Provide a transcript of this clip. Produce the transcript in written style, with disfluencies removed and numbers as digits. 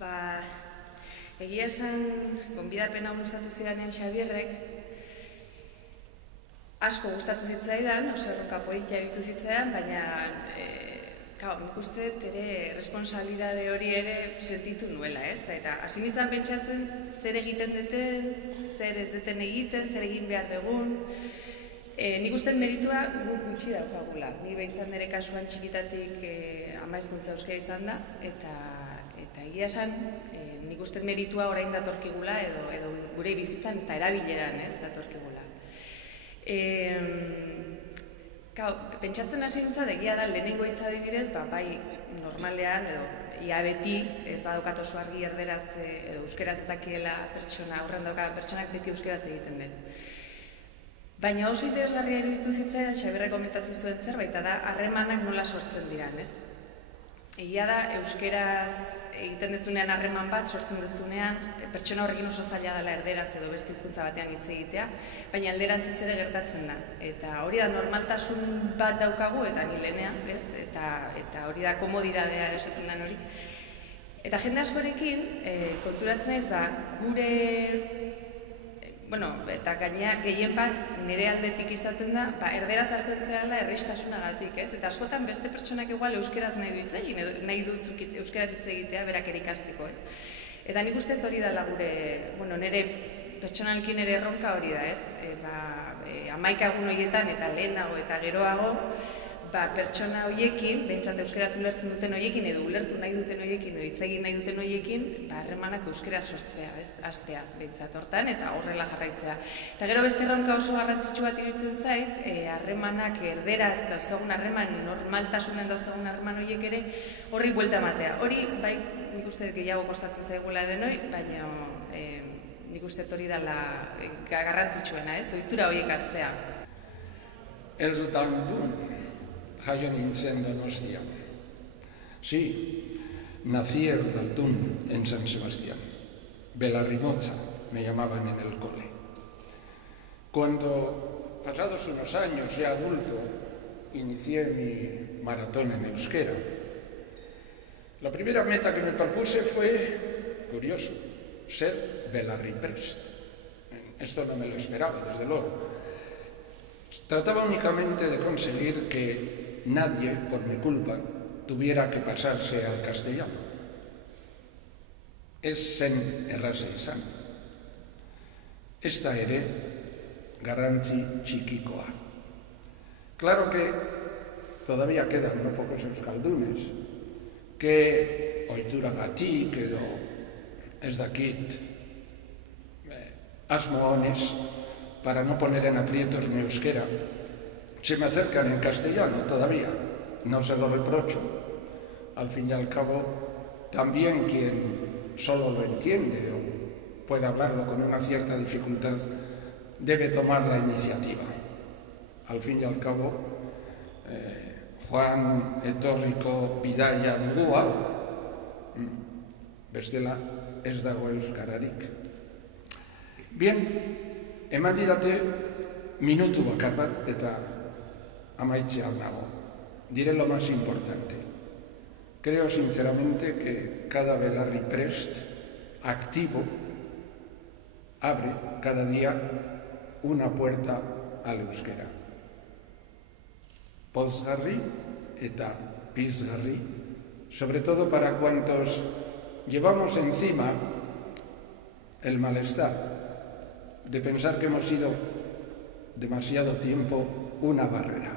Ba, egia esan, gonbidapena luzatu zidanen Xabierrek, asko gustatu zitzaidan, oso erronka politia egitu zitzaidan, baina nik uste ere responsabilidade hori ere sentitu nuela, ez? Eta hasi nintzen pentsatzen zer egiten duten, zer ez duten egiten, zer egin behar dugun. Nik uste meritua guk gutxi daukagula. Ni behintzat nire kasuan txikitatik ama hizkuntza euskara izan da, eta egia esan, nik uste meritua orain datorkigula edo gure bizitzan eta erabileran, ez, datorkigula. Pentsatzen hasi nintzen egia da lehenengo hitza adibidez, bai normalean edo ia beti ez badaukat oso argi erderaz edo euskeraz ez dakiela pertsona, aurrean daukadan pertsonak beti euskeraz egiten dut. Baina oso interesgarria iruditu zitzaidan Xabierrek komentatu zuen zerbait da harremanak nola sortzen diran, ez? Egia da euskeraz egiten dezunean harreman bat sortzen dezunean pertsona horrekin oso zaila dela erderaz edo beste hizkuntza batean hitz egitea, baina alderantziz ere gertatzen da. Eta hori da normaltasun bat daukagu eta ni lehenean, ez? Eta hori da komodidadea esaten den hori. Eta jende askorekin konturatzen naiz gure eta gainera gehien bat nire aldetik izaten da, erderaz aztertzeala erreistasunagatik, ez? Eta askotan beste pertsonak igual euskeraz nahi du hitz egin, nahi du euskeraz hitz egitea berak ere ikasteko, ez? Eta nik uste hori dela gure, nire pertsonalki nire erronka hori da, ez? 11 egun horietan eta lehenago eta geroago, pertsona horiekin, behintzat euskeraz ulertzen duten horiekin, edo ulertu nahi duten horiekin, edo hitz egin nahi duten horiekin, harremanak euskeraz sortzea, hastea, behintzat hortan, eta horrela jarraitzea. Eta gero beste erronka oso garrantzitsu bat iruditzen zait, harremanak erderaz dauzkagun harreman, normaltasunen dauzkagun harreman horiek ere, horri buelta ematea. Hori, bai, nik uste gehiago kostatzen zaigula denoi, baina nik uste hori dela garrantzitsuena, ez? Ohitura horiek hartzea. Erdaldun jaio nintzen Donostian. Sí, nací erdaldun en San Sebastián. Belarrimocha me llamaban en el cole. Cuando, pasados unos años ya adulto, inicié mi maratón en euskera, la primera meta que me propuse fue, curioso, ser belarriprest. Esto no me lo esperaba, desde luego. Trataba únicamente de conseguir que nadie, por mi culpa, tuviera que pasarse al castellano. Ez zen erraza izan. Esta ere garrantzi txikikoa. Claro que todavía quedan no pocos euskaldunes que ohituragatik edo ez dakit asmo honez, para no poner en aprietos mi euskera, se me acercan en castellano todavía. No se lo reprocho. Al fin y al cabo, también quien solo lo entiende o puede hablarlo con una cierta dificultad, debe tomar la iniciativa. Al fin y al cabo, Juan etorriko bidaia dugu hau, bestela ez dago euskararik. Bien, eman didate minutu bakar bat eta amaitzean nago. Diré lo más importante. Creo sinceramente que cada belarriprest activo abre cada día una puerta al euskera. Pozgarri eta pizgarri, sobre todo para cuantos llevamos encima el malestar de pensar que hemos sido demasiado tiempo una barrera.